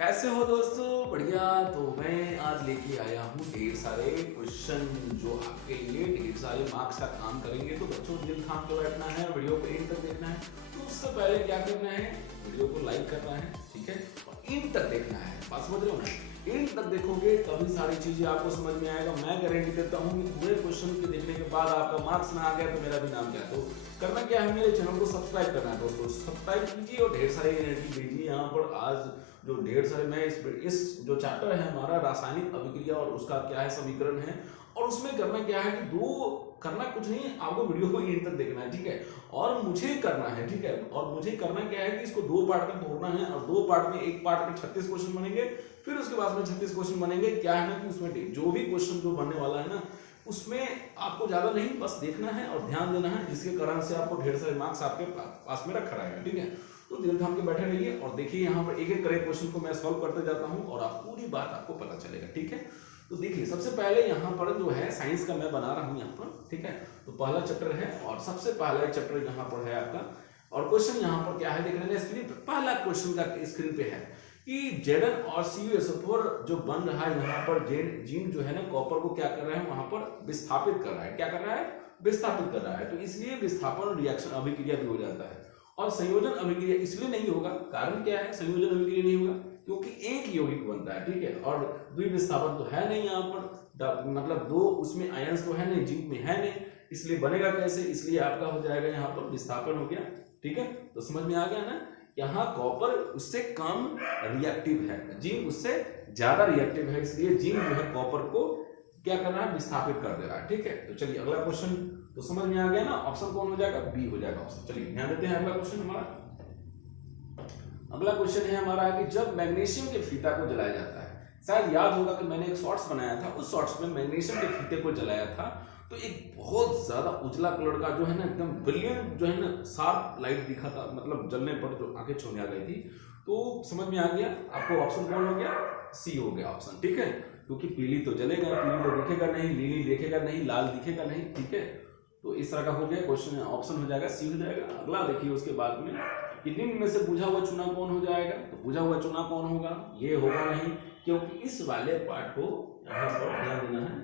कैसे हो दोस्तों? बढ़िया। तो मैं आज लेके आया हूँ ढेर सारे क्वेश्चन जो आपके लिए ढेर सारे मार्क्स का काम करेंगे। तो बच्चों दिल थाम के बैठना है, वीडियो को एंड तक देखना है। तो उससे पहले क्या करना है, वीडियो को लाइक करना है, ठीक है, और एंड तक देखना है। बात समझ रहे हो ना? एंड तक देखोगे तभी सारी चीजें आपको समझ में आएगा। मैं गारंटी देता हूँ कि पूरे क्वेश्चन के देखने के बाद आपका मार्क्स ना आ गया तो मेरा भी नाम क्या है। तो करना क्या है, मेरे चैनल को सब्सक्राइब करना है दोस्तों। सब्सक्राइब कीजिए और ढेर सारी एनर्जी भेजिए। यहाँ पर आज जो ढेर सारे मैं इस जो चैप्टर है हमारा रासायनिक अभिक्रिया और उसका क्या है समीकरण है, और उसमें करना क्या है कि करना कुछ नहीं, आपको वीडियो को एंड तक देखना है, ठीक है। और मुझे करना है, ठीक है, और मुझे करना क्या है कि इसको दो पार्ट में तोड़ना है, और दो पार्ट में, एक पार्ट में 36 क्वेश्चन बनेंगे, फिर उसके बाद में 36 क्वेश्चन बनेंगे। क्या है ना कि उसमें जो भी क्वेश्चन जो बनने वाला है ना, उसमें आपको ज्यादा नहीं, बस देखना है और ध्यान देना है, जिसके कारण से आपको ढेर सारे मार्क्स आपके पास में रखा रहेगा, ठीक है। तो दिल थाम के बैठे रहिए और देखिए यहाँ पर एक एक करे क्वेश्चन को मैं सॉल्व करते जाता हूँ और आप पूरी बात आपको पता चलेगा, ठीक है। तो देखिए सबसे पहले यहाँ पर जो है साइंस का मैं बना रहा हूँ यहाँ पर, ठीक है। तो पहला चैप्टर है और सबसे पहला चैप्टर यहाँ पर है आपका, और क्वेश्चन यहाँ पर क्या है देख रहे हैं स्क्रीन पे। पहला क्वेश्चन का स्क्रीन पे है कि Zn और CuSO4 जो बन रहा है यहाँ पर, जिंक जो है ना कॉपर को क्या कर रहा है वहां पर विस्थापित कर रहा है। क्या कर रहा है? विस्थापित कर रहा है। तो इसलिए विस्थापन रिएक्शन अभिक्रिया भी हो जाता है। और संयोजन अभिक्रिया इसलिए नहीं होगा, कारण क्या है संयोजन अभिक्रिया नहीं होगा? क्योंकि एक यौगिक बनता है, ठीक है, और द्विविस्थापन तो है नहीं यहाँ पर, मतलब दो उसमें आयंस तो है नहीं, जिंक में है नहीं, इसलिए बनेगा कैसे? इसलिए आपका हो जाएगा यहाँ पर विस्थापन हो गया, ठीक है। तो समझ में आ गया ना? यहाँ कॉपर उससे कम रिएक्टिव है, जिंक उससे ज्यादा रिएक्टिव है, इसलिए जिंक जो है कॉपर को क्या कर रहा है? विस्थापित कर दे रहा है, ठीक है। तो चलिए अगला क्वेश्चन तो समझ में आ गया ना? ऑप्शन कौन हो जाएगा? बी हो जाएगा ऑप्शन। चलिए ध्यान देते हैं अगला क्वेश्चन हमारा। अगला क्वेश्चन है हमारा कि जब मैग्नीशियम के फीता को जलाया जाता है, शायद याद होगा कि मैंने एक शॉर्ट्स बनाया था, उस शॉर्ट्स में मैग्नीशियम के फीते को जलाया था, तो एक बहुत ज्यादा उजला कलर का जो है ना एकदम ब्रिलियंट जो है ना शार्प लाइट दिखा था, मतलब जलने पर जो आंखें चौंधिया गई थी। तो समझ में आ गया आपको? ऑप्शन कौन हो गया? सी हो गया ऑप्शन, ठीक है। क्योंकि पीली तो जलेगा, पीली तो दिखेगा नहीं, नीली दिखेगा नहीं, लाल दिखेगा नहीं, ठीक है। तो इस तरह का हो गया क्वेश्चन, ऑप्शन हो जाएगा सी हो जाएगा। अगला देखिए उसके बाद में कि निम्न में से बुझा हुआ चूना कौन हो जाएगा? तो बुझा हुआ चूना कौन होगा? ये होगा नहीं, क्योंकि इस वाले पार्ट को यहाँ पर ध्यान देना है।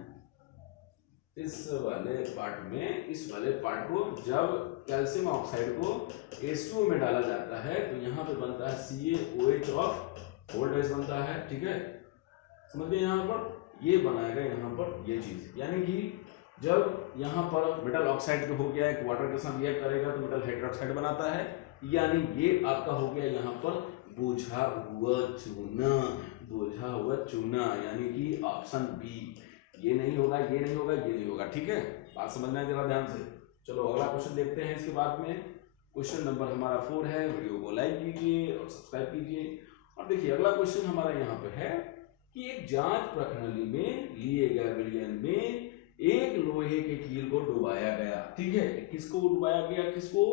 इस वाले पार्ट को जब कैल्शियम ऑक्साइड को H2O में डाला जाता है तो यहाँ पे बनता है CaOH ऑफ 4 डैश बनता है, ठीक है। समझ गए? यहाँ पर ये बनाएगा यहाँ पर ये चीज, यानी कि जब यहाँ पर मेटल ऑक्साइड जो हो गया एक वाटर के साथ रिएक्ट करेगा तो मेटल हाइड्रोक्साइड बनाता है, यानी ये आपका हो गया यहाँ पर बुझा हुआ चूना, यानी कि ऑप्शन बी। ये नहीं होगा, ये नहीं होगा, ये नहीं होगा, ठीक है। बात समझना है जरा ध्यान से। चलो अगला क्वेश्चन देखते हैं इसके बाद में। क्वेश्चन नंबर हमारा 4 है। वीडियो को लाइक कीजिए और सब्सक्राइब कीजिए। और देखिए अगला क्वेश्चन हमारा यहाँ पे है कि एक जांच प्रणाली में लिए गए विलयन में एक लोहे के कील को डुबाया गया, ठीक है। किसको डुबाया गया? किसको?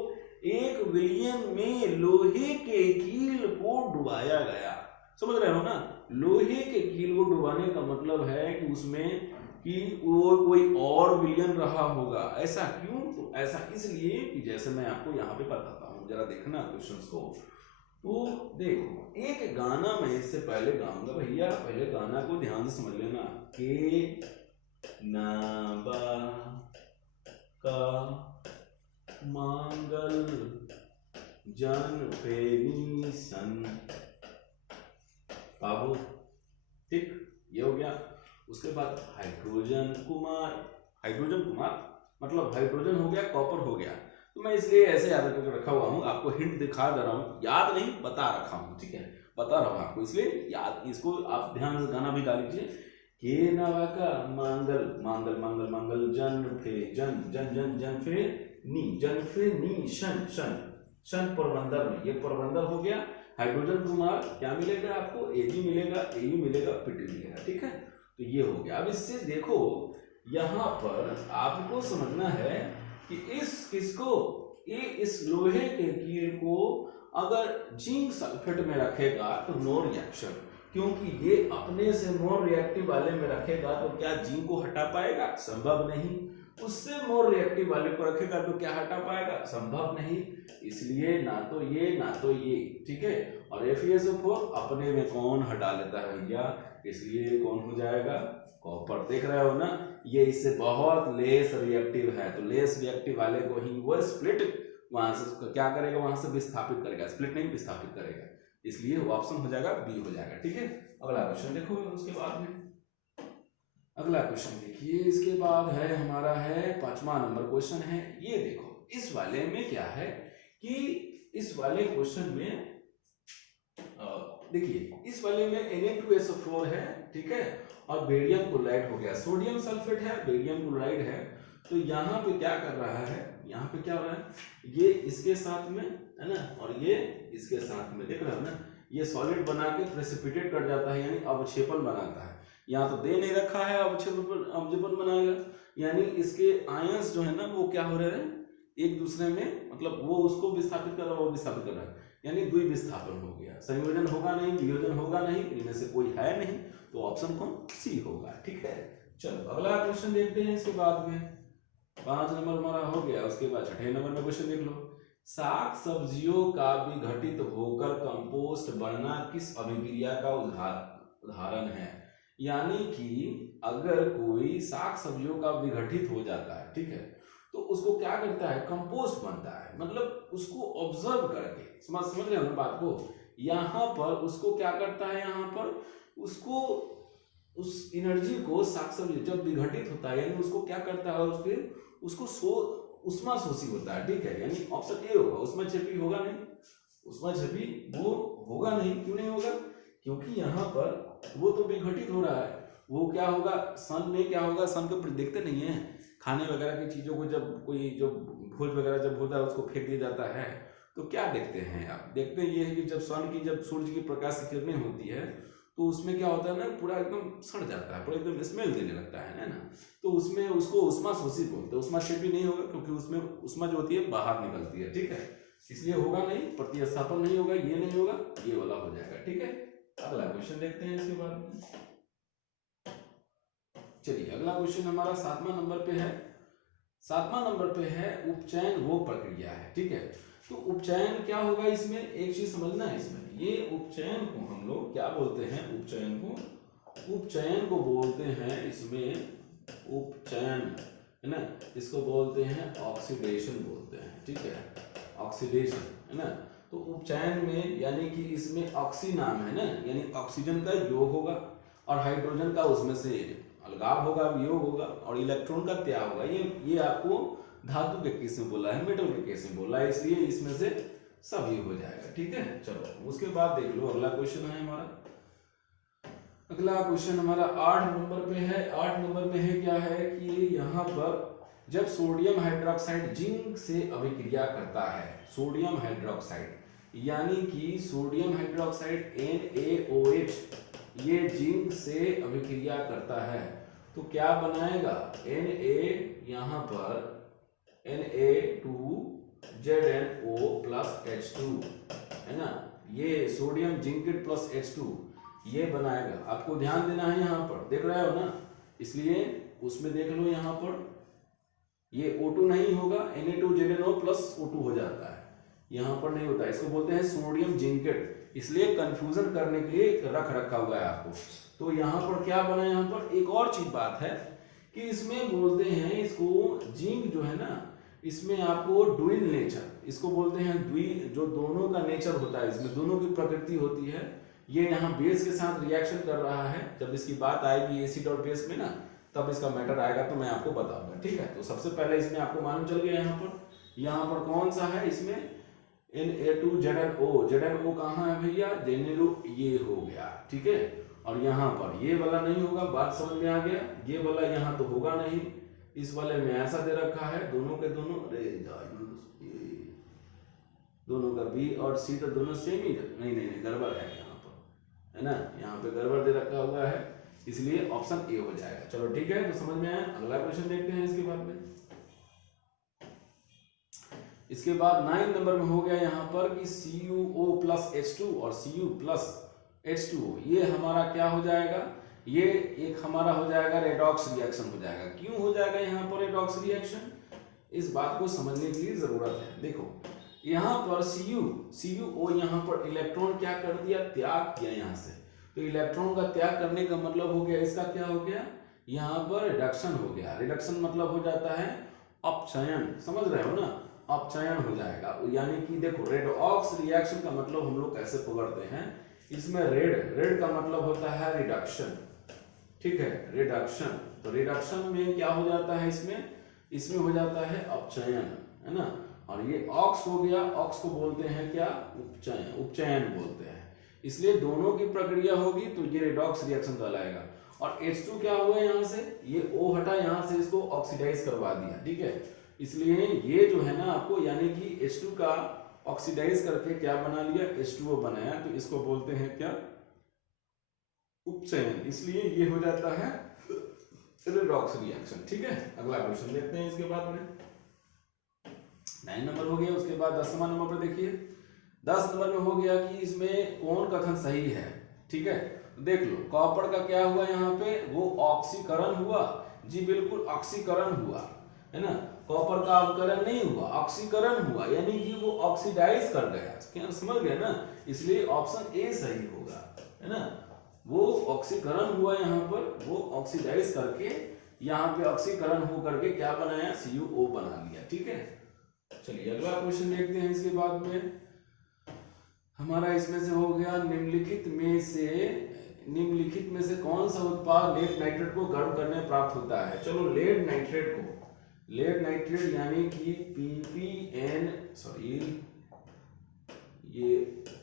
एक विलयन में लोहे के कील को डुबाया गया। समझ रहे हो ना? लोहे के कील को डुबाने का मतलब है कि उसमें कि वो कोई और विलयन रहा होगा। ऐसा क्यों? तो ऐसा इसलिए कि जैसे मैं आपको यहाँ पे बताता हूँ, जरा देखना क्वेश्चंस को। तो देखो एक गाना मैं इससे पहले गाऊंगा भैया, पहले गाना को ध्यान से समझ लेना। के नाबा का मांगल जन फेनी सन बाबू, ठीक, ये हो गया। उसके बाद हाइड्रोजन कुमार मतलब हाइड्रोजन हो गया, कॉपर हो गया। तो मैं इसलिए ऐसे याद करके रखा हुआ हूँ, आपको हिंट दिखा दे रहा हूँ, याद नहीं बता रखा हूँ, ठीक है, बता रहा हूँ आपको, इसलिए याद, इसको आप ध्यान से गाना भी गा लीजिए। के नवा का मांगल मांगल मांगल मांगल जन फे जन जन जन जन फे नी शन शन शन पोरबंदर में, ये पोरबंदर हो गया। हाइड्रोजन कुमार क्या मिलेगा आपको? Ag मिलेगा, Au मिलेगा, Pd मिलेगा, ठीक है। तो ये हो गया। अब इससे देखो यहाँ पर आपको समझना है कि इस लोहे के कील को अगर जिंक सल्फेट में रखेगा तो नो रिएक्शन, क्योंकि ये अपने से नॉन रिएक्टिव वाले में रखेगा तो क्या जिंक को हटा पाएगा? संभव नहीं। उससे मोर रिएक्टिव वाले को रखेगा तो क्या हटा पाएगा, संभव नहीं, इसलिए ना तो ये, ठीक है। और FeSO4 अपने में कौन हटा लेता है भैया, इसलिए कौन हो जाएगा, कॉपर। देख रहे हो ना, ये इससे बहुत लेस रिएक्टिव है, तो लेस रिएक्टिव वाले को ही वो स्प्लिट वहां से क्या करेगा, वहां से विस्थापित करेगा, स्प्लिट नहीं विस्थापित करेगा, इसलिए वो ऑप्शन हो जाएगा बी हो जाएगा, ठीक है। अगला क्वेश्चन देखो उसके बाद में, अगला क्वेश्चन देखिए, इसके बाद है हमारा है 5वां नंबर क्वेश्चन है। ये देखो इस वाले में क्या है कि इस वाले क्वेश्चन में देखिए इस वाले में Na2SO4 है, ठीक है, और बेरियम क्लोराइड हो गया, सोडियम सल्फेट है, बेरियम क्लोराइड है। तो यहाँ पे क्या कर रहा है, यहाँ पे क्या हो रहा है, ये इसके साथ में है ना, और ये इसके साथ में, देख रहे हो ना, ये सॉलिड बना के प्रेसिपिटेट कर जाता है, यानी अवक्षेपण बनाता है। यहाँ तो दे नहीं रखा है अवक्षेपण बनाएगा, यानी इसके आयंस जो है ना वो क्या हो रहे हैं एक दूसरे में, मतलब वो उसको विस्थापित कर रहा है, वो विस्थापित कर रहा है, यानी द्विविस्थापन हो गया, संयोजन होगा नहीं, वियोजन होगा नहीं, इनमें से कोई है नहीं, तो ऑप्शन कौन, सी होगा, ठीक है। चलो अगला क्वेश्चन देखते हैं इसके बाद में, 5 नंबर हमारा हो गया। उसके बाद 6 नंबर में क्वेश्चन देख लो, साग सब्जियों का विघटित होकर कंपोस्ट बनना किस अभिक्रिया का उदाहरण है। यानी कि अगर कोई साग सब्जियों का विघटित हो जाता है, ठीक है, तो उसको क्या करता है, कंपोस्ट बनता है, मतलब उसको ऑब्जर्व करके, समझ रहे हो ना बात को, यहाँ पर उसको क्या करता है, यहाँ पर उसको उस एनर्जी को साग सब्जी जब विघटित होता है, यानी उसको क्या करता है, और उसको उष्मा शोषी होता है, ठीक है, यानी ऑप्शन ए होगा, उष्मा क्षेपी होगा नहीं, उष्मा क्षेपी वो होगा नहीं, क्यों नहीं होगा, क्योंकि यहाँ पर वो तो विघटित हो रहा है, वो क्या होगा, सन में क्या होगा, सन को देखते नहीं है, खाने वगैरह की चीजों को जब कोई जो भोज वगैरह जब होता है उसको फेंक दिया जाता है, तो क्या देखते हैं आप, देखते हैं ये है कि जब सन की जब सूर्य की प्रकाश की किरणें होती है तो उसमें क्या होता है ना, पूरा एकदम सड़ जाता है, पूरा एकदम स्मेल देने लगता है ना, तो उसमें उसको उष्मा शोषी बोलते हैं, उष्मा क्षेपी नहीं होगा, क्योंकि उसमें उष्मा जो होती है बाहर निकलती है, ठीक है, इसलिए होगा नहीं, प्रतिस्थापन नहीं होगा, ये नहीं होगा, ये वाला हो जाएगा, ठीक है। अगला क्वेश्चन देखते हैं इसके बाद में, चलिए अगला क्वेश्चन हमारा 7वां नंबर पे है। 7वां नंबर पे है उपचयन वो प्रक्रिया है, ठीक है, तो उपचयन क्या होगा, इसमें एक चीज समझना है, इसमें ये उपचयन को हम लोग क्या बोलते हैं, उपचयन को बोलते हैं, इसमें उपचयन है ना, इसको बोलते हैं ऑक्सीडेशन बोलते हैं, ठीक है, ऑक्सीडेशन है ना। तो उपचयन में यानी कि इसमें ऑक्सी नाम है ना, यानी ऑक्सीजन का योग होगा और हाइड्रोजन का उसमें से अलगाव होगा, वियोग होगा, और इलेक्ट्रॉन का त्याग होगा। ये आपको धातु के केस में बोला है, मेटल के केस में बोला है, इसलिए इसमें से सभी हो जाएगा, ठीक है। चलो उसके बाद देख लो अगला क्वेश्चन है हमारा, अगला क्वेश्चन हमारा 8 नंबर पे है। 8 नंबर में है क्या है कि यहाँ पर जब सोडियम हाइड्रोक्साइड जिंक से अभिक्रिया करता है, सोडियम हाइड्रोक्साइड यानी कि सोडियम हाइड्रोक्साइड NaOH ये जिंक से अभिक्रिया करता है, तो क्या बनाएगा, Na यहाँ पर Na2ZnO प्लस H2 है ना, ये सोडियम जिंकेट प्लस H2 ये बनाएगा। आपको ध्यान देना है, यहाँ पर देख रहे हो ना, इसलिए उसमें देख लो, यहाँ पर ये O2 नहीं होगा, Na2ZnO प्लस O2 हो जाता है, यहाँ पर नहीं होता, इसको बोलते हैं सोडियम जिंकेट, इसलिए कंफ्यूजन करने के लिए रख रखा हुआ है आपको। तो यहाँ पर क्या बना, यहाँ पर एक और चीज बात है कि इसमें बोलते हैं, इसको जिंक जो है ना, इसमें आपको ड्यूल नेचर, इसको बोलते हैं जो दोनों का नेचर होता है, इसमें दोनों की प्रकृति होती है, ये यहाँ बेस के साथ रिएक्शन कर रहा है, जब इसकी बात आएगी एसिड और बेस में ना, तब इसका मैटर आएगा तो मैं आपको बताऊंगा, ठीक है। तो सबसे पहले इसमें आपको मालूम चल गया, यहाँ पर कौन सा है, इसमें Na2ZnO कहाँ है भैया, जेनेरो ये हो गया, ठीक है, और यहाँ पर ये वाला नहीं होगा, बात समझ में आ गया, ये वाला यहाँ तो होगा नहीं, इस वाले में ऐसा दे रखा है, दोनों के दोनों, दोनों का B और C तो दोनों सेम ही, नहीं गड़बड़ है यहाँ पर, है ना, यहाँ पे गड़बड़ दे रखा हुआ है, इसलिए ऑप्शन ए हो जाएगा। चलो ठीक है, तो समझ में आया। अगला क्वेश्चन देखते हैं इसके बाद में, इसके बाद 9 नंबर में हो गया यहाँ पर कि CuO प्लस H2 और Cu प्लस H2O, ये हमारा क्या हो जाएगा, ये एक हमारा हो जाएगा रेडॉक्स रिएक्शन हो जाएगा। क्यों हो जाएगा यहाँ पर रेडॉक्स रिएक्शन, इस बात को समझने की जरूरत है। देखो यहाँ पर CuO यहाँ पर इलेक्ट्रॉन क्या कर दिया, त्याग किया यहाँ से। तो इलेक्ट्रॉन का त्याग करने का मतलब हो गया इसका क्या हो गया, यहाँ पर रिडक्शन हो गया। रिडक्शन मतलब हो जाता है अपचयन, समझ रहे हो ना, अपचयन हो जाएगा। यानी कि देखो रेडॉक्स रिएक्शन का मतलब हम लोग कैसे पकड़ते हैं, इसमें रेड का मतलब होता है रिडक्शन, ठीक है, रिडक्शन। तो रिडक्शन में क्या हो जाता है, इसमें हो जाता है अपचयन, है ना। और ये ऑक्स हो गया, ऑक्स को बोलते हैं क्या, उपचयन बोलते हैं। इसलिए दोनों की प्रक्रिया होगी तो ये रेडॉक्स रिएक्शन कहलाएगा। और H2 क्या हुआ यहाँ से, ये O हटा, यहाँ से इसको ऑक्सीडाइज करवा दिया, ठीक है। इसलिए ये जो है ना आपको, यानी कि H2 का ऑक्सीडाइज करके क्या बना लिया, H2O बनाया, तो इसको बोलते हैं क्या, उपचयन। इसलिए ये हो जाता है रेडॉक्स रिएक्शन, ठीक है। अगला क्वेश्चन देखते हैं इसके बाद में। 9 नंबर हो गया। उसके बाद 10वां नंबर पर देखिए, 10 नंबर में हो गया कि इसमें कौन कथन सही है, ठीक है। देख लो कॉपर का क्या हुआ यहाँ पे, वो ऑक्सीकरण हुआ, जी बिल्कुल ऑक्सीकरण हुआ, है ना। कॉपर का अपकरण नहीं हुआ, ऑक्सीकरण हुआ, यानी कि वो ऑक्सीडाइज कर गया, क्या समझ गए ना। इसलिए ऑप्शन ए सही होगा, है ना। वो ऑक्सीकरण हुआ यहाँ पर, वो ऑक्सीडाइज करके यहाँ पे ऑक्सीकरण हो करके क्या बनाया, CuO बना लिया, ठीक है। चलिए अगला क्वेश्चन देखते हैं इसके बाद में। हमारा इसमें से हो गया निम्नलिखित में से कौन सा उत्पाद लेड नाइट्रेट को गर्म करने प्राप्त होता है। चलो लेड नाइट्रेट यानी कि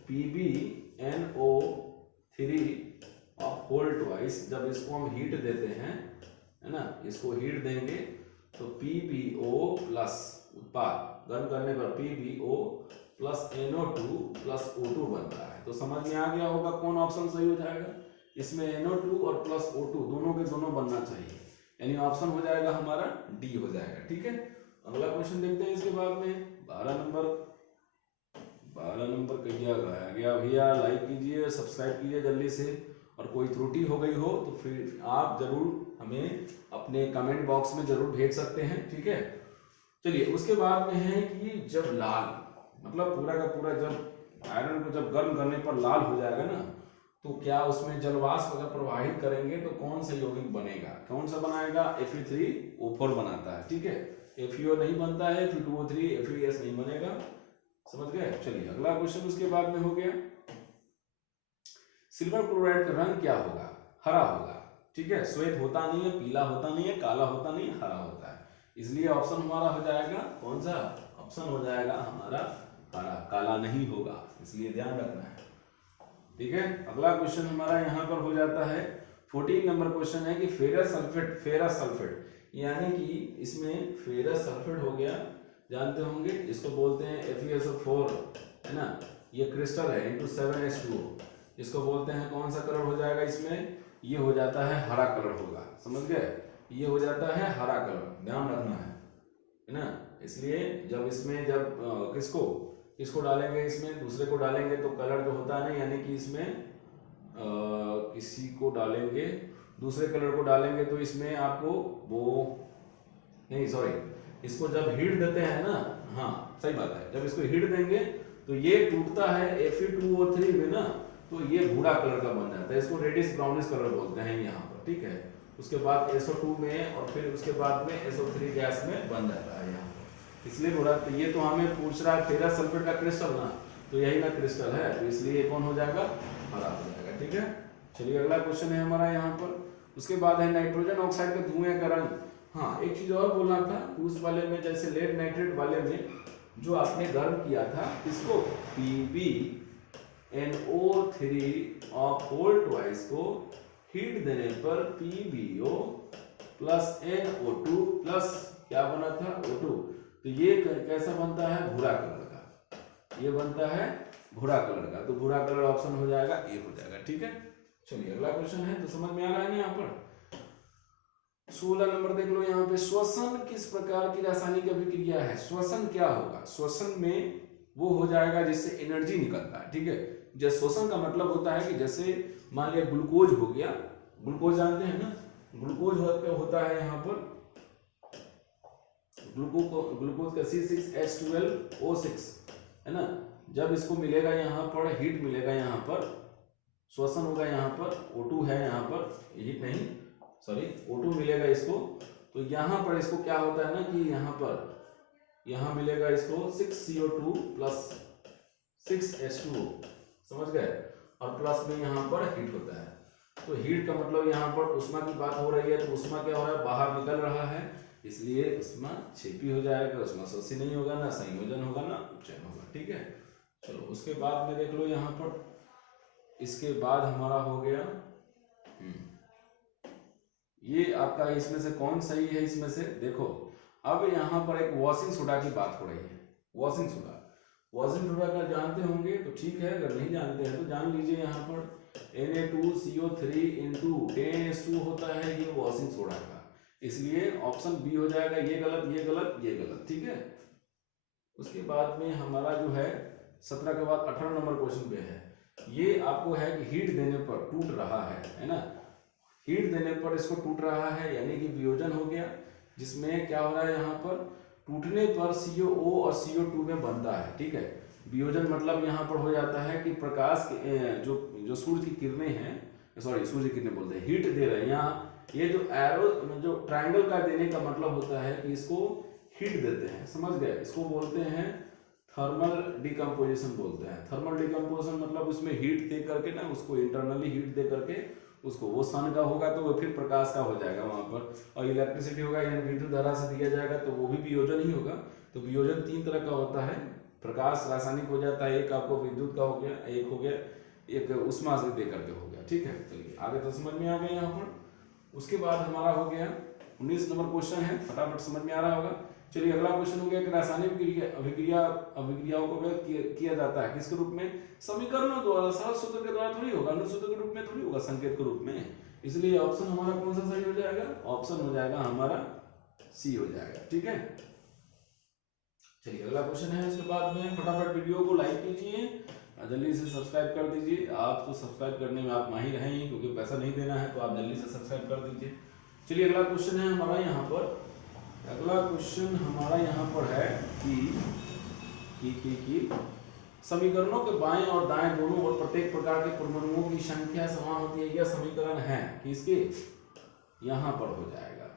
PbNO3 होल ट्वाइस, जब इसको हम हीट देते हैं, है ना, इसको हीट देंगे तो PbO प्लस उत्पाद गर्म करने पर PbO plus NO2 plus O2 बनता है। तो समझ में आ गया होगा कौन ऑप्शन सही हो जाएगा। इसमें NO2 और प्लस O2 दोनों के दोनों बनना चाहिए, यानी ऑप्शन हो जाएगा हमारा डी हो जाएगा, ठीक है। अगला क्वेश्चन देखते हैं इसके बाद में। 12 नंबर कहिया गया भैया, लाइक कीजिए, सब्सक्राइब कीजिए जल्दी से। और कोई त्रुटि हो गई हो तो फिर आप जरूर हमें अपने कमेंट बॉक्स में जरूर भेज सकते हैं, ठीक है। चलिए उसके बाद में है कि जब लाल, मतलब पूरा का पूरा जब आयरन को जब गर्म करने पर लाल हो जाएगा ना, तो क्या उसमें जलवाष्प अगर प्रवाहित करेंगे तो कौन सा यौगिक बनेगा, कौन सा बनाएगा, Fe3O4 बनाता है, ठीक है। FeO नहीं बनता है, Fe2O3 FeS नहीं बनेगा, समझ गए। चलिए अगला क्वेश्चन उसके बाद में हो गया, सिल्वर क्लोराइड का रंग क्या होगा, हरा होगा, ठीक है। श्वेत होता नहीं है, पीला होता नहीं है, काला होता नहीं है, हरा होता है। इसलिए ऑप्शन हमारा हो जाएगा कौन सा, ऑप्शन हो जाएगा हमारा हरा, काला नहीं होगा, इसलिए ध्यान रखना है, ठीक है। अगला क्वेश्चन हमारा यहाँ पर हो जाता है 14 नंबर क्वेश्चन है कि फेरस सल्फेट यानी कि इसमें फेरस सल्फेट हो गया, जानते होंगे, इसको बोलते हैं FeSO4, है ना। ये क्रिस्टल है into 7H2O, इसको बोलते हैं कौन सा कलर हो जाएगा, इसमें ये हो जाता है हरा कलर होगा, समझ गए, ये हो जाता है हरा कलर, ध्यान रखना है ना। इसलिए जब इसमें किसको डालेंगे, इसमें दूसरे को डालेंगे तो कलर जो होता है ना, यानी कि इसमें किसी को डालेंगे, दूसरे कलर को डालेंगे तो इसमें आपको इसको जब हीट देते हैं ना, हाँ सही बात है, जब इसको हीट देंगे तो ये टूटता है Fe2O3 में ना, तो ये भूरा कलर का बन जाता है, इसको रेडिश ब्राउनिश कलर बोलते हैं यहाँ पर, ठीक है। उसके बाद SO2 में और फिर उसके बाद में SO3 गैस में बन जाता है यहाँ पर, इसलिए बोला। तो ये तो हमें पूछ रहा है फेरस सल्फेट का क्रिस्टल ना, तो यही ना क्रिस्टल है, तो इसलिए कौन हो जाएगा, हरा हो जाएगा, ठीक है। चलिए अगला क्वेश्चन है हमारा यहाँ पर। उसके बाद है नाइट्रोजन ऑक्साइड के धुएं का रंग। हाँ एक चीज और बोलना था, उस वाले में जैसे लेड नाइट्रेट वाले में जो आपने गर्म किया था, इसको PbNO3 ऑफ होल ट्वाइस को हीट देने पर PbO प्लस NO2 प्लस क्या बना था, O2, तो ये कैसा बनता है, भूरा कलर का, ये बनता है भूरा कलर का, तो भूरा कलर ऑप्शन हो जाएगा ए हो जाएगा, ठीक है। चलिए अगला क्वेश्चन है, तो समझ में आ रहा है ना यहाँ पर। 16 नंबर देख लो यहाँ पे, श्वसन किस प्रकार की रासायनिक अभिक्रिया है। श्वसन क्या होगा, श्वसन में वो हो जाएगा जिससे एनर्जी निकलता है, ठीक है। जैसे श्वसन का मतलब होता है कि जैसे मान लिया ग्लूकोज हो गया, ग्लूकोज जानते हैं ना, ग्लूकोज होता है यहाँ पर ग्लूकोज का C6H12O6 है ना। जब इसको मिलेगा यहाँ पर हीट मिलेगा, यहाँ पर श्वसन होगा, यहाँ पर O2 है, यहाँ पर हीट नहीं सॉरी O2 मिलेगा इसको, तो यहाँ पर इसको क्या होता है ना कि यहाँ मिलेगा इसको 6CO2 प्लस 6H2O, समझ गए, और प्लस में यहाँ पर हीट होता है। तो हीट का मतलब यहाँ पर उष्मा की बात हो रही है, तो उष्मा क्या हो रहा है, बाहर निकल रहा है, इसलिए उष्मा क्षेपी हो जाएगा, उष्मा शोषी नहीं होगा, ना संयोजन होगा ना उपचयन होगा। ठीक है, चलो उसके बाद में देख लो यहाँ पर, इसके बाद हमारा हो गया ये आपका, इसमें से कौन सही है, इसमें से देखो अब यहाँ पर एक वॉशिंग सोडा की बात हो रही है। वॉशिंग सोडा अगर जानते होंगे तो ठीक है, अगर नहीं जानते हैं तो जान लीजिए। यहाँ पर Na2CO3 इंटू 10H2 होता है ये वॉशिंग सोडा का, इसलिए ऑप्शन बी हो जाएगा। ये गलत, ये गलत, ये गलत। ठीक है, उसके बाद में हमारा जो है 17 के बाद 18 नंबर क्वेश्चन पे है, ये आपको है कि हीट देने पर टूट रहा है ना, हीट देने पर इसको टूट रहा है, यानी कि वियोजन हो गया, जिसमें क्या हो रहा है यहाँ पर टूटने पर CO और CO2 में बनता है। ठीक है, वियोजन मतलब यहाँ पर हो जाता है कि प्रकाश जो सूर्य की किरणें हैं, सॉरी सूर्य की किरणें बोलते हैं, हीट दे रहे हैं। यहाँ ये जो एरो जो ट्रायंगल का देने का मतलब होता है कि इसको हीट देते हैं, समझ गए, इसको बोलते हैं थर्मल डिकम्पोजिशन बोलते हैं। थर्मल डिकम्पोजिशन मतलब उसमें हीट दे करके ना, उसको इंटरनली हीट दे करके उसको, वो सन का होगा तो वो फिर प्रकाश का हो जाएगा वहां पर, और इलेक्ट्रिसिटी होगा यानी विद्युत धारा से दिया जाएगा तो वो भी वियोजन ही होगा। तो वियोजन 3 तरह का होता है, प्रकाश रासायनिक हो जाता है, एक आपको विद्युत का हो गया, एक हो गया एक उष्मा से दे करके हो गया। ठीक है, चलिए आगे तो समझ में आ गया यहाँ पर। उसके बाद हमारा हो गया 19 नंबर क्वेश्चन है, फटाफट समझ में आ रहा होगा। चलिए अगला क्वेश्चन हो गया कि रासायनिक अभिक्रियाओं को व्यक्त किया जाता है किसके रूप में, समीकरणों द्वारा, सरल सूत्र के द्वारा थोड़ी होगा, अनुसूत्र के रूप में थोड़ी होगा, संकेत के रूप में। इसलिए ऑप्शन हमारा कौन सा सही हो जाएगा, ऑप्शन हो जाएगा हमारा सी हो जाएगा। ठीक है, चलिए अगला क्वेश्चन है। उसके बाद में फटाफट वीडियो को लाइक कीजिए, जल्दी से सब्सक्राइब कर दीजिए। आप तो सब्सक्राइब करने में आप माहिर हैं ही, क्योंकि पैसा नहीं देना है, तो आप जल्दी से सब्सक्राइब कर दीजिए। चलिए अगला क्वेश्चन है हमारा यहाँ पर, अगला क्वेश्चन हमारा यहाँ पर है कि समीकरणों के बाएं और दाएं दोनों और प्रत्येक प्रकार के परमाणुओं की संख्या समान होती है। यह समीकरण है कि इसके यहाँ पर हो जाएगा,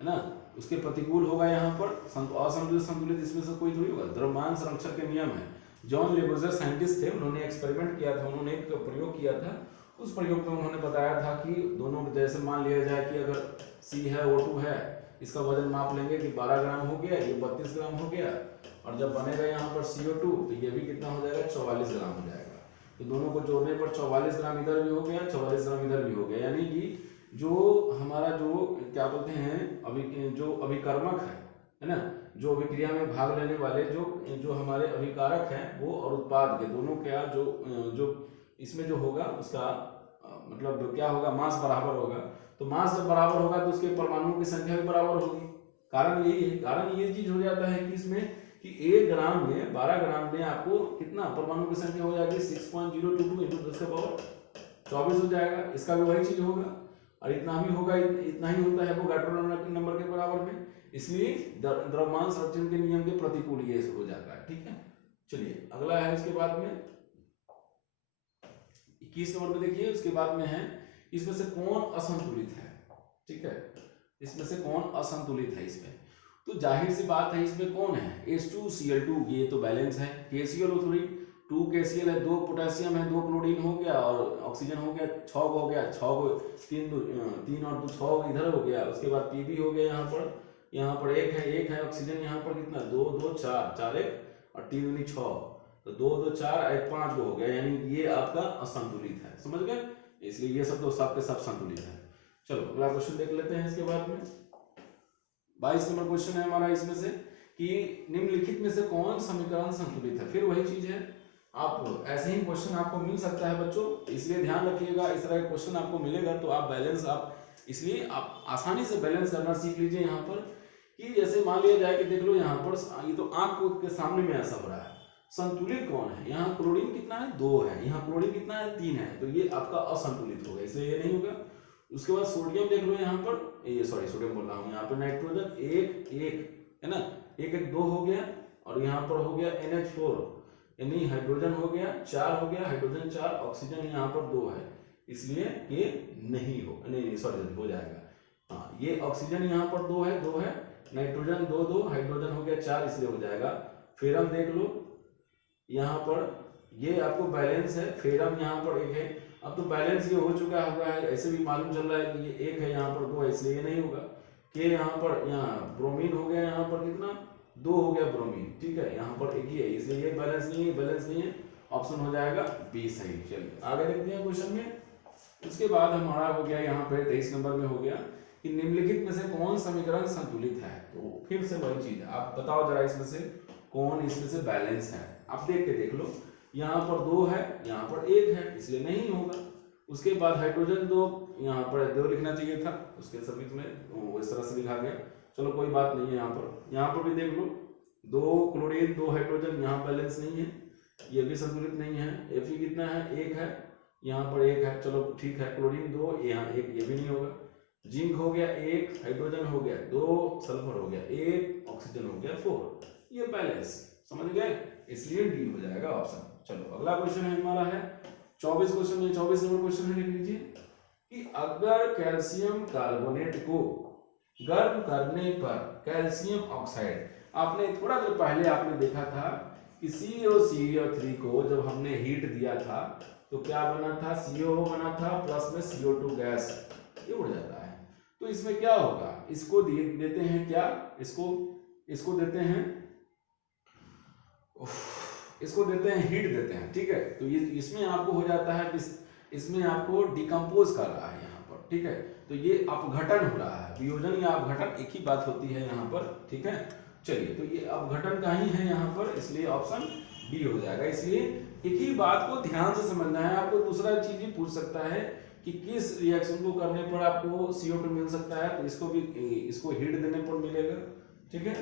है ना। उसके प्रतिकूल होगा यहाँ पर असंतुलित, संतुलित इसमें से कोई थोड़ी होगा। द्रव्यमान संरक्षण के नियम है। जॉन लेबोजर साइंटिस्ट थे, उन्होंने एक्सपेरिमेंट किया था, उन्होंने एक प्रयोग किया था। उस प्रयोग में उन्होंने बताया था कि दोनों, जैसे मान लिया जाए कि अगर C है O2 है, इसका वजन माप लेंगे कि 12 ग्राम हो गया, ये 32 ग्राम हो गया, और जब बनेगा यहाँ पर CO2 तो ये भी कितना हो जाएगा, 44 ग्राम हो जाएगा। तो दोनों को जोड़ने पर 44 ग्राम इधर भी हो गया, 44 ग्राम इधर भी हो गया, यानी कि जो हमारा जो क्या बोलते हैं जो अभिकर्मक है ना, जो अभिक्रिया में भाग लेने वाले जो हमारे अभिकारक हैं वो और उत्पाद के दोनों क्या जो इसमें जो होगा उसका मतलब क्या होगा, मास बराबर होगा। तो मास जब बराबर होगा तो उसके परमाणुओं की संख्या भी बराबर होगी। कारण यही है, कारण ये चीज हो जाता है कि इसमें कि 1 ग्राम में 12 ग्राम में आपको कितना परमाणु की संख्या हो जाएगी, 6.022 × 10⁻24 हो जाएगा। इसका भी वही चीज होगा, और इतना भी होगा, इतना ही होता है वो गाइड्रोनॉमिक नंबर के बराबर में। इसलिए द्रव्यमान संरक्षण के नियम के प्रतिकूल ये हो जाता है। ठीक है, चलिए अगला है उसके बाद में 21 नंबर पे देखिए। उसके बाद में है इसमें से कौन असंतुलित है। ठीक है, इसमें से कौन असंतुलित है इसमें, तो जाहिर सी बात है इसमें कौन है, H2Cl2 ये तो बैलेंस है। KClO3 2 KCl है, 2 पोटेशियम है, 2 क्लोरीन हो गया, और ऑक्सीजन हो गया 6 हो गया, 6 को 3 और 2 6 इधर हो गया। उसके बाद Pb हो गया, यहाँ पर 1 है ऑक्सीजन, यहाँ पर कितना 2 2 4 4 1 और 3 दूनी 6, तो 2 2 4 1 5 हो गया, यानी ये आपका असंतुलित है, समझ गए। इसलिए ये सब तो सबके सब संतुलित है। चलो अगला क्वेश्चन देख लेते हैं। इसके बाद में 22 नंबर क्वेश्चन है हमारा इसमें से कि निम्नलिखित में से कौन समीकरण संतुलित है। फिर वही चीज है, आप ऐसे ही क्वेश्चन आपको मिल सकता है बच्चों, इसलिए ध्यान रखिएगा। इस तरह का क्वेश्चन आपको मिलेगा तो आप बैलेंस, आप इसलिए आप आसानी से बैलेंस करना सीख लीजिए। यहाँ पर कि जैसे मान लिया जाए कि देख लो यहाँ पर ये तो आंख के सामने में ऐसा हो रहा है, संतुलित कौन है, यहाँ क्लोरीन कितना है 2 है, यहाँ क्लोरीन कितना है 3 है, तो ये आपका असंतुलित होगा, इसलिए ये नहीं होगा। उसके बाद सोडियम देख लो यहाँ पर, ये सॉरी सोडियम बोल रहा हूँ, यहाँ पर नाइट्रोजन एक एक है ना, एक एक 2 हो गया, और यहाँ पर हो गया NH4 यानी हाइड्रोजन हो गया 4 हो गया, हाइड्रोजन 4, ऑक्सीजन यहाँ पर 2 है, इसलिए ये नहीं हो, नहीं सॉरी हो जाएगा। हाँ ये ऑक्सीजन यहाँ पर 2 है, नाइट्रोजन 2 हाइड्रोजन हो गया 4, इसलिए हो जाएगा। फेरम देख लो यहाँ पर, ये आपको बैलेंस है, फेरम यहाँ पर 1 है, अब तो बैलेंस ये हो चुका हुआ है, ऐसे भी मालूम चल रहा है कि ये 1 है यहाँ पर 2 है, इसलिए ये नहीं होगा। के यहाँ पर यहाँ ब्रोमीन हो गया, यहाँ पर कितना 2 हो गया ब्रोमीन, ठीक है, यहाँ पर 1 ही है, इसलिए ये बैलेंस नहीं है, ऑप्शन हो जाएगा बी सही। चलिए आगे देखते हैं क्वेश्चन में। उसके बाद हमारा हो गया यहाँ पे 23 नंबर में हो गया कि निम्नलिखित में से कौन समीकरण संतुलित है। तो फिर से वही चीज है, आप बताओ जरा इसमें से कौन इसमें से बैलेंस है। आप देख के देख लो, यहाँ पर 2 है, यहाँ पर 1 है, इसलिए नहीं होगा। उसके बाद हाइड्रोजन 2, यहाँ पर 2 लिखना चाहिए था, उसके सभी में इस तरह से लिखा गया, चलो कोई बात नहीं है। यहाँ पर भी देख लो 2 क्लोरीन 2 हाइड्रोजन, यहाँ बैलेंस नहीं है, ये भी संतुलित नहीं है। Fe कितना है 1 है, यहाँ पर 1 है, चलो ठीक है। क्लोरीन 2 यहाँ 1, ये भी नहीं होगा। जिंक हो गया 1, हाइड्रोजन हो गया 2, सल्फर हो गया 1, ऑक्सीजन हो गया 4, ये बैलेंस, समझ गए, इसलिए डी हो जाएगा ऑप्शन। चलो अगला क्वेश्चन है हमारा है 24 क्वेश्चन, ये 24 नंबर क्वेश्चन है, लिख लीजिए कि अगर कैल्शियम कार्बोनेट को गर्म करने पर कैल्शियम ऑक्साइड, आपने थोड़ा देर पहले आपने देखा था कि CO3 को जब हमने हीट दिया था तो क्या बना था, CO बना था, प्लस में CO2 गैस, ये उड़ जाता है। तो इसमें क्या होगा, इसको देते हैं क्या, इसको देते हैं, इसको देते हैं हीट देते हैं, ठीक है। तो ये इसमें आपको हो जाता है, इसमें आपको डिकम्पोज कर रहा है यहाँ पर, ठीक है। तो ये अपघटन हो रहा है, वियोजन या अपघटन एक ही बात होती है यहाँ पर, ठीक है। चलिए तो ये अपघटन का ही है यहाँ पर, इसलिए ऑप्शन बी हो जाएगा। इसलिए एक ही बात को ध्यान से समझना है। आपको दूसरा चीज भी पूछ सकता है कि किस रिएक्शन को करने पर आपको CO2 मिल सकता है, तो इसको भी इसको हीट देने पर मिलेगा, ठीक है।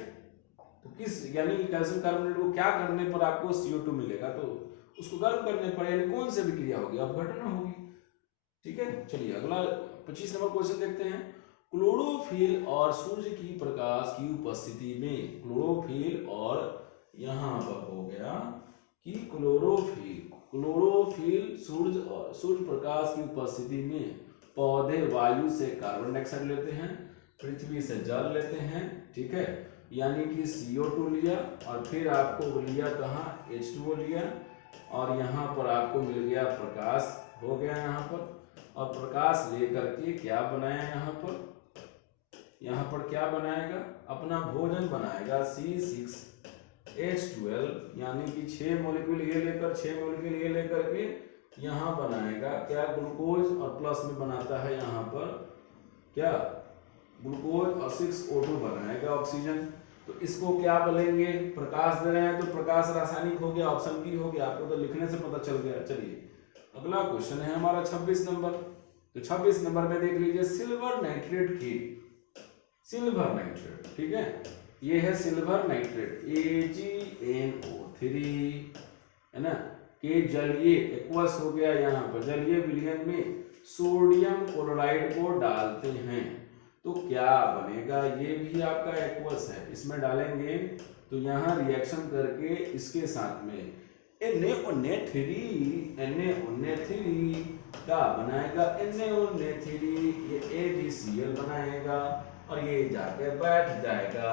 तो किस यानी कैल्शियम कार्बोनेट को क्या करने पर आपको CO2 मिलेगा, तो उसको गर्म करने पर, यानी कौन सी विक्रिया होगी, अपघटन होगी, ठीक है। चलिए अगला 25 नंबर क्वेश्चन देखते हैं। क्लोरोफिल और सूर्य की प्रकाश की उपस्थिति में, क्लोरोफिल और यहाँ पर हो गया कि क्लोरोफिल सूर्य प्रकाश की उपस्थिति में पौधे वायु से कार्बन डाइऑक्साइड लेते हैं, पृथ्वी से जल लेते हैं, ठीक है। यानी कि CO2 लिया और फिर आपको लिया कहाँ, H2O लिया, और यहाँ पर आपको मिल गया प्रकाश हो गया यहाँ पर, और प्रकाश लेकर के क्या बनाया यहाँ पर क्या बनाएगा, अपना भोजन बनाएगा C6H12, यानी कि 6 मॉलिक्यूल ये लेकर के यहाँ बनाएगा क्या, ग्लूकोज, और प्लस में बनाता है यहाँ पर क्या, ग्लूकोज, और 6O2 बनाएगा ऑक्सीजन। तो इसको क्या बोलेंगे, प्रकाश दे रहे हैं, तो प्रकाश रासायनिक हो गया, ऑप्शन बी हो गया, आपको तो लिखने से पता चल गया। चलिए अगला क्वेश्चन है हमारा 26 नंबर। तो 26 नंबर में देख लीजिए सिल्वर नाइट्रेट की, सिल्वर नाइट्रेट, ठीक है, ये है सिल्वर नाइट्रेट AgNO3, है ना, के जलीय एक्वस हो गया, यहाँ पर जलीय विलयन में सोडियम क्लोराइड को डालते हैं तो क्या बनेगा, ये भी आपका एक्वस है, इसमें डालेंगे तो यहाँ रिएक्शन करके इसके साथ में Na3 क्या बनाएगा, Na3 ये AgCl बनाएगा और ये जाके बैठ जाएगा,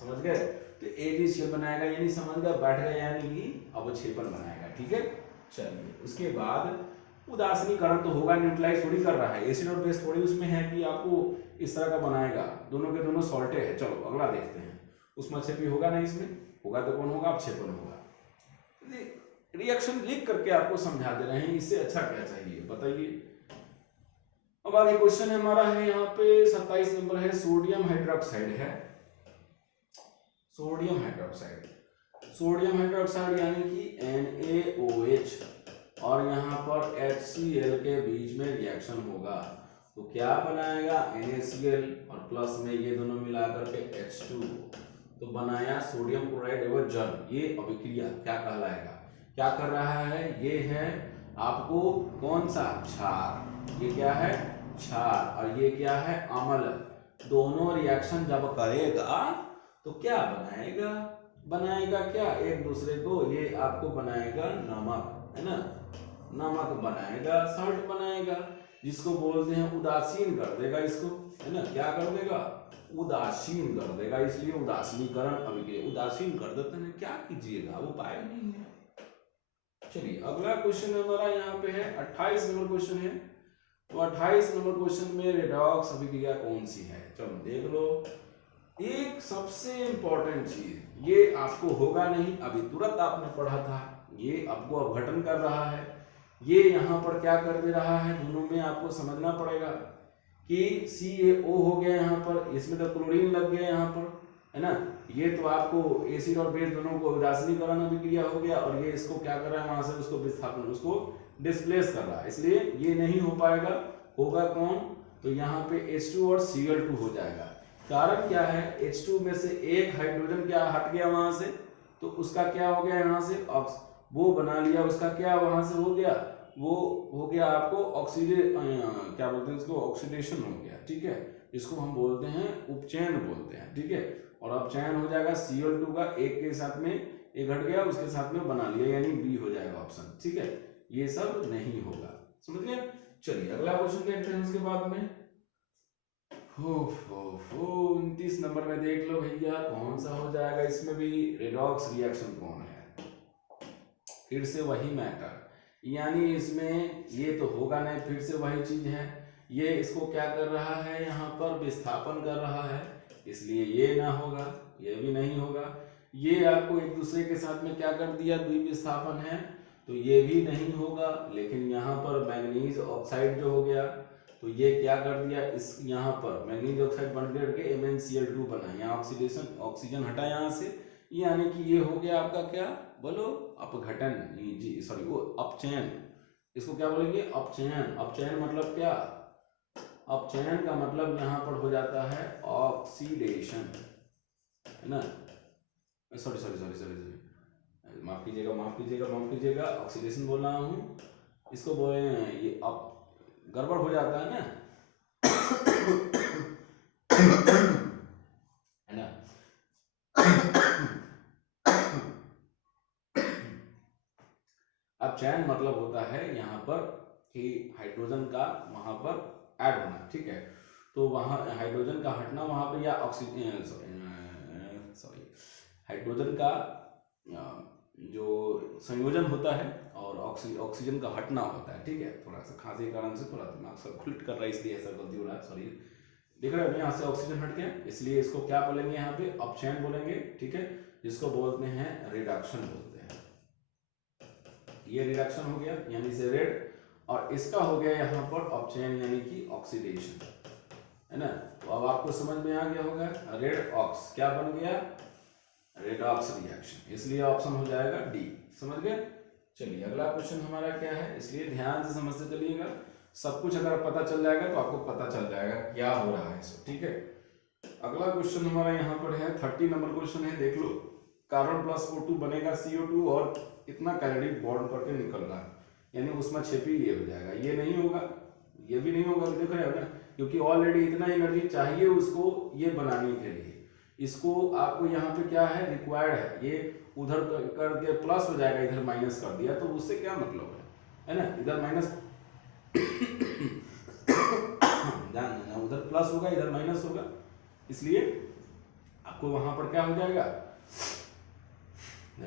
समझ गए। तो AgCl बनाएगा, ये नहीं समझ गया, बैठ गया यानी कि अवक्षेपण बनाएगा, ठीक है। चलिए उसके बाद उदासीनीकरण तो होगा, न्यूट्रलाइज थोड़ी कर रहा है, एसिड और बेस थोड़ी उसमें है कि आपको इस तरह का बनाएगा, दोनों के दोनों सॉल्टे है। चलो अगला देखते हैं, उसमें भी होगा नहीं, इसमें होगा तो कौन होगा, अपक्षेपण होगा। रिएक्शन लिख करके आपको समझा दे रहे हैं, इससे अच्छा क्या चाहिए बताइए। अब आगे क्वेश्चन है हमारा है यहाँ पे 27 नंबर है, सोडियम हाइड्रोक्साइड है, सोडियम हाइड्रोक्साइड यानी कि NaOH और यहाँ पर HCl के बीच में रिएक्शन होगा तो क्या बनाएगा, NaCl और प्लस में ये दोनों मिलाकर के H2, तो बनाया सोडियम क्लोराइड एवं जल। ये अभिक्रिया क्या कहलाएगा, क्या कर रहा है, ये है आपको कौन सा क्षार, ये क्या है क्षार, और ये क्या है अम्ल। दोनों रिएक्शन जब करेगा तो क्या बनाएगा, बनाएगा क्या एक दूसरे को, ये आपको बनाएगा नमक, है ना, नमक बनाएगा, सॉल्ट बनाएगा, जिसको बोलते हैं उदासीन कर देगा इसको, है ना, क्या कर देगा, उदासीन कर देगा। इसलिए उदासीनीकरण अभिक्रिया, उदासीन कर देते हैं, क्या कीजिएगा, उपाय नहीं है। चलिए अगला क्वेश्चन हमारा यहाँ पे है 28 नंबर क्वेश्चन है। तो 28 नंबर क्वेश्चन में रेडॉक्स अभिक्रिया कौन सी है, चलो देख लो। एक सबसे इंपॉर्टेंट चीज, ये आपको होगा नहीं, अभी तुरंत आपने पढ़ा था, ये आपको अपघटन कर रहा है, ये यहाँ पर क्या कर दे रहा है, दोनों में आपको समझना पड़ेगा कि CaO हो गया यहाँ पर, इसमें तो क्लोरीन लग गया यहाँ पर, है ना, ये तो आपको एसिड और बेस दोनों को उदासीनीकरण अभिक्रिया हो गया, और ये इसको क्या कर रहा है, वहां से उसको विस्थापन, उसको डिस्प्लेस कर रहा है, इसलिए ये नहीं हो पाएगा। होगा कौन, तो यहाँ पे H2 और Cl2 हो जाएगा। कारण क्या है, H2 में से एक हाइड्रोजन क्या हट गया वहां से, तो उसका क्या हो गया यहाँ से, वो बना लिया, उसका क्या वहां से हो गया, वो हो गया आपको क्या बोलते हैं इसको, ऑक्सीडेशन हो गया, ठीक है, इसको हम बोलते हैं उपचयन बोलते हैं, ठीक है। और अपचयन हो जाएगा Cl2 का, एक के साथ में एक घट गया, उसके साथ में बना लिया, यानी बी हो जाएगा ऑप्शन, ठीक है, ये सब नहीं होगा, समझ गए। चलिए अगला क्वेश्चन देखते हैं उसके बाद में। 29 नंबर में देख लो भैया कौन सा हो जाएगा, इसमें भी रेडॉक्स रिएक्शन कौन है, फिर से वही मैटर, यानी इसमें ये तो होगा नहीं, फिर से वही चीज है, ये इसको क्या कर रहा है, यहाँ पर विस्थापन कर रहा है, इसलिए ये ना होगा, ये भी नहीं होगा। ये आपको एक दूसरे के साथ में क्या कर दिया, द्विविस्थापन है, तो ये भी नहीं होगा। लेकिन यहाँ पर मैंगनीज ऑक्साइड जो हो गया, तो ये क्या कर दिया, इस यहाँ पर मैंगनीज ऑक्साइड बन करके MnCl2 बना, यहाँ ऑक्सीडेशन, ऑक्सीजन हटा यहाँ से, यानी कि ये हो गया आपका क्या बोलो, अपघटन, जी सॉरी वो अपचयन, इसको क्या बोलेंगे, अपचयन। अपचयन मतलब क्या, अपचयन का मतलब यहाँ पर हो जाता है ऑक्सीडेशन, है ना, सॉरी सॉरी सॉरी सॉरी माफ कीजिएगा माफ कीजिएगा माफ कीजिएगा, ऑक्सीडेशन बोल रहा हूँ, इसको बोले ये अब गड़बड़ हो जाता है ना, है ना। अपचयन मतलब होता है यहाँ पर कि हाइड्रोजन का वहां पर ऐड होना, ठीक है, तो वहां हाइड्रोजन का हटना वहां पर, या ऑक्सीजन सॉरी हाइड्रोजन का जो संयोजन होता है और ऑक्सीजन का हटना होता है, ठीक है। थोड़ा सा खांसी के कारण से थोड़ा दिमाग सर्कुलेट कर रहा है, इसलिए ऐसा गलती हो रहा है, सॉरी। देख रहे हो यहाँ से ऑक्सीजन हट गया, इसलिए इसको क्या बोलेंगे, यहाँ पे अपचयन बोलेंगे, ठीक है, जिसको बोलते हैं रिडक्शन बोलते हैं। ये रिडक्शन हो गया यानी से रेड, और इसका हो गया यहाँ पर अपचयन यानी कि ऑक्सीडेशन, है ना। तो अब आपको समझ में आ गया होगा, रेड ऑक्स क्या बन गया, रेडॉक्स रिएक्शन, इसलिए ऑप्शन हो जाएगा डी, समझ गए। चलिए अगला क्वेश्चन हमारा क्या है, इसलिए ध्यान से समझते चलिएगा, सब कुछ अगर पता चल जाएगा तो आपको पता चल जाएगा क्या हो रहा है इसको, ठीक है। अगला क्वेश्चन हमारा यहाँ पर है 30 नंबर क्वेश्चन है, देख लो, कार्बन प्लस O2 बनेगा CO2 और इतना कैलोरी बॉन्ड करके निकल रहा है, यानी उसमें छेपी ये हो जाएगा, ये नहीं होगा, ये भी नहीं होगा, देख रहे हो ना, क्योंकि ऑलरेडी इतना एनर्जी चाहिए उसको ये बनाने के लिए, इसको आपको यहाँ पे क्या है रिक्वायर्ड है, ये उधर करके प्लस हो जाएगा, इधर माइनस कर दिया तो उससे क्या मतलब है ना, इधर माइनस ध्यान देना, उधर प्लस होगा इधर माइनस होगा, इसलिए आपको वहां पर क्या हो जाएगा,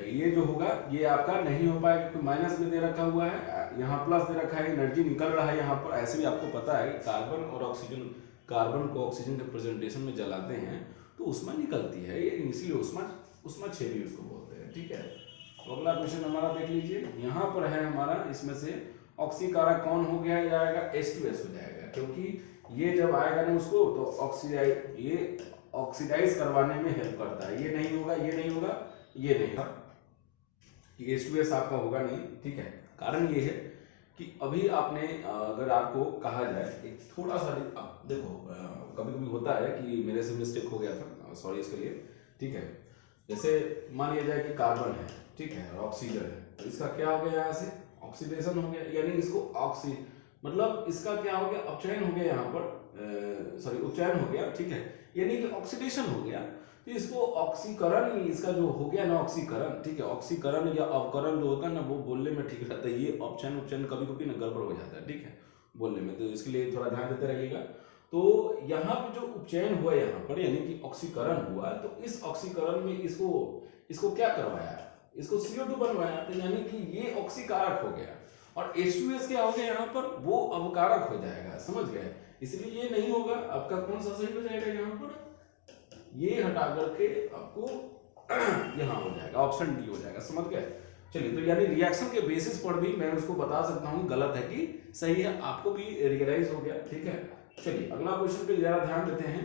ये जो होगा ये आपका नहीं हो पाएगा, क्योंकि माइनस में दे रखा हुआ है, यहाँ प्लस दे रखा है, एनर्जी निकल रहा है यहाँ पर। ऐसे भी आपको पता है कार्बन और ऑक्सीजन, कार्बन को ऑक्सीजन के प्रेजेंटेशन में जलाते हैं तो उसमें निकलती है ये, इसलिए उसमें छेदी उसको बोलते हैं, ठीक है। तो अगला क्वेश्चन हमारा देख लीजिए, यहाँ पर है हमारा, इसमें से ऑक्सीकारक कौन हो गया जाएगा, H2S हो जाएगा, क्योंकि ये जब आएगा ना उसको तो ये ऑक्सीडाइज करवाने में हेल्प करता है, ये नहीं होगा, ये नहीं होगा, ये नहीं होगा, ये H2S आपका होगा नहीं, ठीक है। कारण ये है कि अभी आपने अगर आपको कहा जाए एक थोड़ा सा, देखो कभी कभी होता है कि मेरे से मिस्टेक हो गया था, सॉरी इसके लिए, ठीक है। जैसे मान लिया जाए कि कार्बन है, ठीक है, और ऑक्सीजन है, तो इसका क्या हो गया, यहाँ से ऑक्सीडेशन हो गया, यानी इसको मतलब इसका क्या हो गया, अपचयन हो गया यहाँ पर, सॉरी उपचयन हो गया, ठीक है, यानी कि ऑक्सीडेशन हो गया। तो इसको ऑक्सीकरण, इसका जो हो गया ना ऑक्सीकरण, ठीक है, ऑक्सीकरण या अवकरण जो होता है ना वो बोलने में ठीक रहता है। ये अपचयन उपचयन कभी कभी ना गड़बड़ हो जाता है, ठीक है, बोलने में, तो इसके लिए थोड़ा ध्यान देते रहिएगा। तो यहाँ पे जो उपचयन हुआ यहाँ पर यानी कि ऑक्सीकरण हुआ, तो इस ऑक्सीकरण में इसको इसको क्या करवाया, इसको CO2 बनवाया, तो यानी कि ये ऑक्सीकारक हो गया। और H2S क्या हो गया यहाँ पर, वो अवकारक हो जाएगा, समझ गए। इसलिए ये नहीं होगा आपका, कौन सा सही हो जाएगा यहाँ पर, ये हटा करके आपको यहाँ हो जाएगा, ऑप्शन डी हो जाएगा, समझ गए। चलिए, तो यानी रिएक्शन के बेसिस पर भी मैं उसको बता सकता हूँ गलत है कि सही है, आपको भी रियलाइज हो गया, ठीक है। चलिए अगला क्वेश्चन पे जरा ध्यान देते हैं।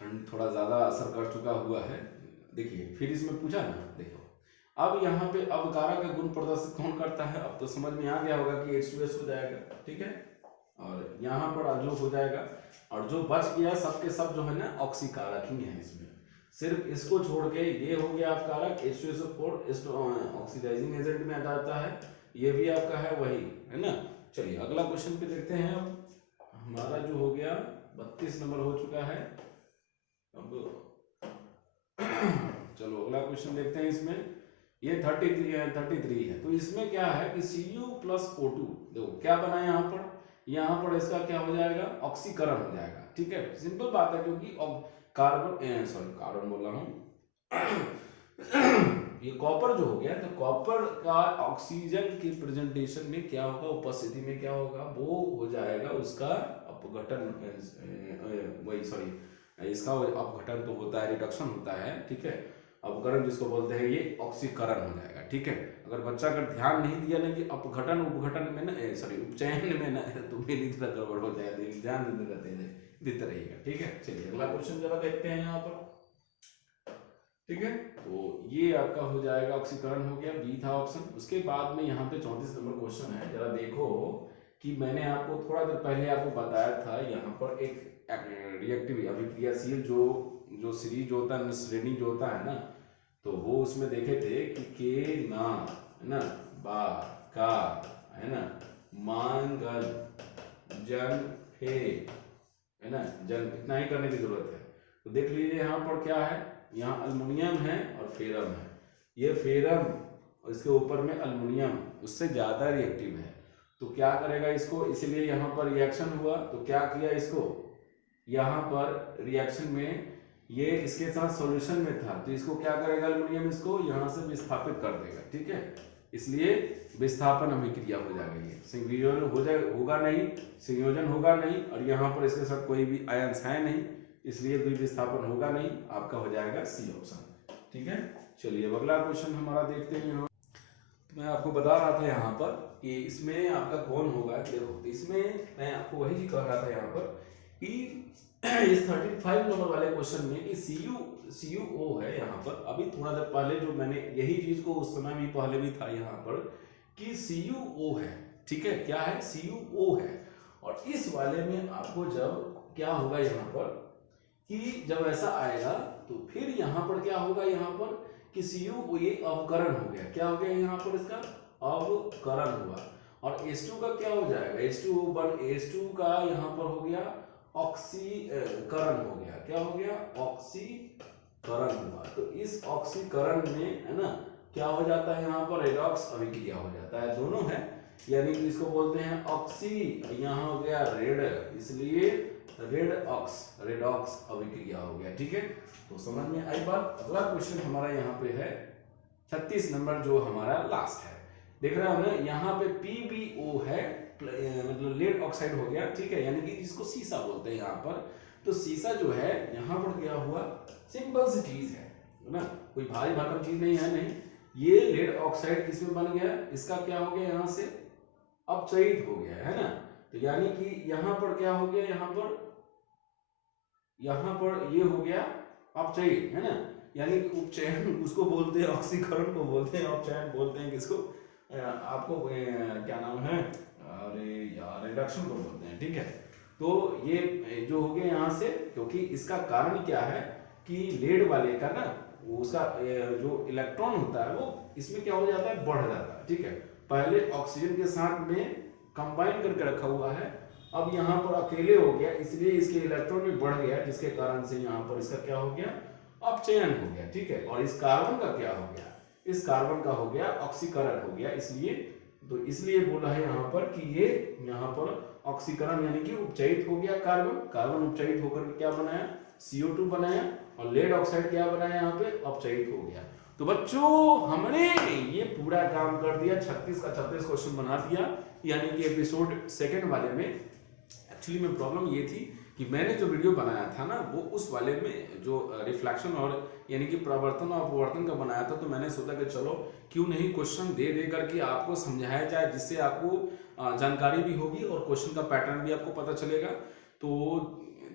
ठंड थोड़ा ज्यादा असर कर चुका हुआ है, देखिए फिर इसमें पूछा ना, देखो अब यहाँ पे अवकारक का गुण प्रदर्शित कौन करता है, अब तो समझ में आ गया होगा कि H2S हो जाएगा, ठीक है, और यहाँ पर जो हो जाएगा, और जो बच गया सबके सब जो है ना ऑक्सीकारक ही है, इसमें सिर्फ इसको छोड़ के ये हो गया अपकारक, H2SO4 ऑक्सीडाइजिंग एजेंट में आ जाता है, ये भी आपका है वही, है ना। चलिए अगला क्वेश्चन पे देखते हैं। अब हमारा जो हो गया 32 नंबर हो चुका है। अब चलो अगला क्वेश्चन देखते हैं। इसमें ये 33 है, तो इसमें क्या है कि Cu प्लस O2, देखो क्या बना यहाँ पर इसका क्या हो जाएगा, ऑक्सीकरण हो जाएगा, ठीक है, सिंपल बात है, क्योंकि कार्बन बोल रहा हूँ ये कॉपर जो हो गया, तो कॉपर का ऑक्सीजन के प्रेजेंटेशन में क्या होगा, उपस्थिति में क्या होगा, वो हो जाएगा उसका अपघटन, वही सॉरी इसका अपघटन तो होता है, रिडक्शन होता है, ठीक है, अपघटन जिसको बोलते हैं, ये ऑक्सीकरण हो जाएगा, ठीक है। अगर बच्चा अगर ध्यान नहीं दिया ना कि अपघटन उपघटन में ना, सॉरी उपचयन में ना, तो मेरी तरह गड़बड़ हो जाएगा, ध्यान देते रहिएगा, ठीक है। चलिए अगला क्वेश्चन जरा देखते हैं यहाँ पर, ठीक है, तो ये आपका हो जाएगा ऑक्सीकरण हो गया, बी था ऑप्शन। उसके बाद में यहाँ पे 34 नंबर क्वेश्चन है, जरा देखो कि मैंने आपको थोड़ा देर पहले आपको बताया था यहाँ पर एक रिएक्टिव अभिक्रियाशील जो सीरीज होता है, श्रेणी जो होता है ना, तो वो उसमें देखे थे कि के ना, है ना, बा का, है ना, मान गल जन फे, है ना, जन, इतना ही करने की जरूरत है। तो देख लीजिए यहाँ पर क्या है, यहाँ अल्युमिनियम है और फेरम है, ये फेरम और इसके ऊपर में अल्युमिनियम उससे ज्यादा रिएक्टिव है, तो क्या करेगा इसको, इसलिए यहाँ पर रिएक्शन हुआ, तो क्या किया इसको, यहाँ पर रिएक्शन में ये इसके साथ सॉल्यूशन में था, तो इसको क्या करेगा अल्युमिनियम, इसको यहाँ से विस्थापित कर देगा, ठीक है, इसलिए विस्थापन अभिक्रिया हो जाएगी, ये संयोजन होगा नहीं, संयोजन होगा नहीं, और यहाँ पर इसके साथ कोई भी आयंस है नहीं, इसलिए कोई विस्थापन होगा नहीं, आपका हो जाएगा सी ऑप्शन, ठीक है। चलिए अब अगला क्वेश्चन हमारा देखते हैं। यहाँ मैं आपको बता रहा था यहाँ पर कि इसमें आपका कौन होगा, देखो इसमें मैं आपको वही चीज कह रहा था यहाँ पर कि इस 35 नंबर वाले क्वेश्चन में कि CuO है यहाँ पर, अभी थोड़ा देर पहले जो मैंने यही चीज को उस समय भी पहले भी था यहाँ पर कि CuO है, ठीक है, क्या है, CuO है, और इस वाले में आपको जब क्या होगा यहाँ पर कि जब ऐसा आएगा तो फिर यहाँ पर क्या होगा, यहाँ पर कि Cu ये अवकरण हो गया, क्या हो गया यहाँ पर, इसका अवकरण हुआ, और H2 का क्या हो जाएगा, H2 का यहाँ पर हो गया ऑक्सीकरण हो गया, क्या हो गया, ऑक्सीकरण हुआ। तो इस ऑक्सीकरण में है ना क्या हो जाता है, यहाँ पर रेडॉक्स अभिक्रिया हो जाता है, दोनों है, यानी कि इसको बोलते हैं ऑक्सी, यहाँ हो गया रेड, इसलिए रेडॉक्स अभिक्रिया हो गया, ठीक है। तो समझ में आई बात। अगला क्वेश्चन हमारा यहाँ पे है 36 नंबर, जो हमारा लास्ट है, देख रहे हो ना, यहाँ पे PbO है, मतलब लेड ऑक्साइड हो गया, ठीक है, यानी कि जिसको सीसा बोलते हैं यहाँ पर, तो सीसा जो है यहाँ पर क्या हुआ, सिंपल सी चीज है ना, कोई भारी भरकम चीज नहीं है, नहीं, ये लेड ऑक्साइड किसमें बन गया, इसका क्या हो गया, यहाँ से अपचयित हो गया, है ना, तो यानी कि यहाँ पर क्या हो गया, यहाँ पर ये हो गया अपचयित, है ना, यानी कि उपचयन उसको बोलते हैं, ऑक्सीकरण को बोलते हैं, अपचयन बोलते हैं किसको, आपको क्या नाम है, अरे यार रिडक्शन को बोलते हैं, ठीक है। तो ये जो हो गया यहाँ से, क्योंकि इसका कारण क्या है कि लेड वाले का ना उसका जो इलेक्ट्रॉन होता है वो इसमें क्या हो जाता है, बढ़ जाता है। ठीक है, पहले ऑक्सीजन के साथ में कंबाइन करके रखा हुआ है, अब यहाँ पर अकेले हो गया, इसलिए इसके इलेक्ट्रॉन भी बढ़ गया, जिसके कारण से यहाँ पर इसका क्या हो गया, अपचयन हो गया। ठीक है, और इस कार्बन का क्या हो गया, इस कार्बन का हो गया ऑक्सीकरण हो गया। इसलिए बोला है यहाँ पर कि ये यहाँ पर ऑक्सीकरण यानी कि उपचयित हो गया कार्बन उपचयित होकर क्या बनाया, CO2 बनाया, और लेड ऑक्साइड क्या बनाया यहाँ पे, अपचयित हो गया। तो बच्चों हमने ये पूरा काम कर दिया, 36 का 36 क्वेश्चन बना दिया, यानी कि एपिसोड सेकंड वाले में। एक्चुअली में प्रॉब्लम ये थी कि मैंने जो वीडियो बनाया था ना वो उस वाले में जो रिफ्लेक्शन और यानी कि प्रवर्तन और अपवर्तन का बनाया था, तो मैंने सोचा कि चलो क्यों नहीं क्वेश्चन दे करके आपको समझाया जाए, जिससे आपको जानकारी भी होगी और क्वेश्चन का पैटर्न भी आपको पता चलेगा। तो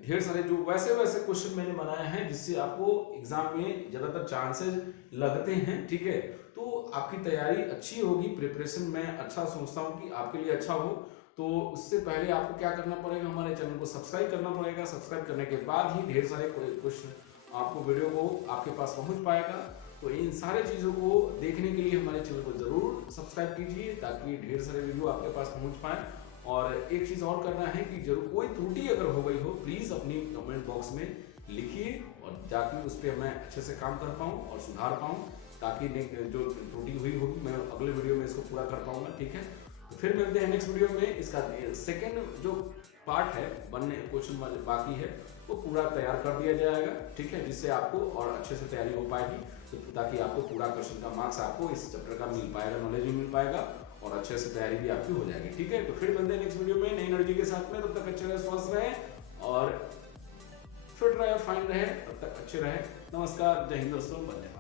ढेर सारे जो वैसे क्वेश्चन मैंने बनाए हैं जिससे आपको एग्जाम में ज़्यादातर चांसेस लगते हैं। ठीक है, तो आपकी तैयारी अच्छी होगी, प्रिपरेशन मैं अच्छा सोचता हूँ कि आपके लिए अच्छा हो। तो उससे पहले आपको क्या करना पड़ेगा, हमारे चैनल को सब्सक्राइब करना पड़ेगा। सब्सक्राइब करने के बाद ही ढेर सारे क्वेश्चन आपको वीडियो को आपके पास पहुंच पाएगा। तो इन सारे चीज़ों को देखने के लिए हमारे चैनल को जरूर सब्सक्राइब कीजिए, ताकि ढेर सारे वीडियो आपके पास पहुंच पाए। और एक चीज़ और करना है कि जरूर कोई त्रुटि अगर हो गई हो, प्लीज़ अपनी कमेंट बॉक्स में लिखिए, और जाके उस पर मैं अच्छे से काम कर पाऊँ और सुधार पाऊँ, ताकि जो त्रुटि हुई होगी मैं अगले वीडियो में इसको पूरा कर पाऊँगा। ठीक है, तो फिर मिलते हैं नेक्स्ट वीडियो में। इसका सेकंड जो पार्ट है बनने क्वेश्चन वाले बाकी है वो पूरा तैयार कर दिया जाएगा। ठीक है, जिससे आपको और अच्छे से तैयारी हो पाएगी, तो ताकि आपको पूरा क्वेश्चन का मार्क्स आपको इस चैप्टर का मिल पाएगा, नॉलेज भी मिल पाएगा और अच्छे से तैयारी भी आपकी हो जाएगी। ठीक है, तो फिर मिलते हैं नेक्स्ट वीडियो में नई एनर्जी के साथ में। तब तक अच्छे रहे, स्वस्थ रहे और फिट रहे, फाइन रहे, तब तक अच्छे रहे। नमस्कार, जय हिंद दोस्तों, बंदे।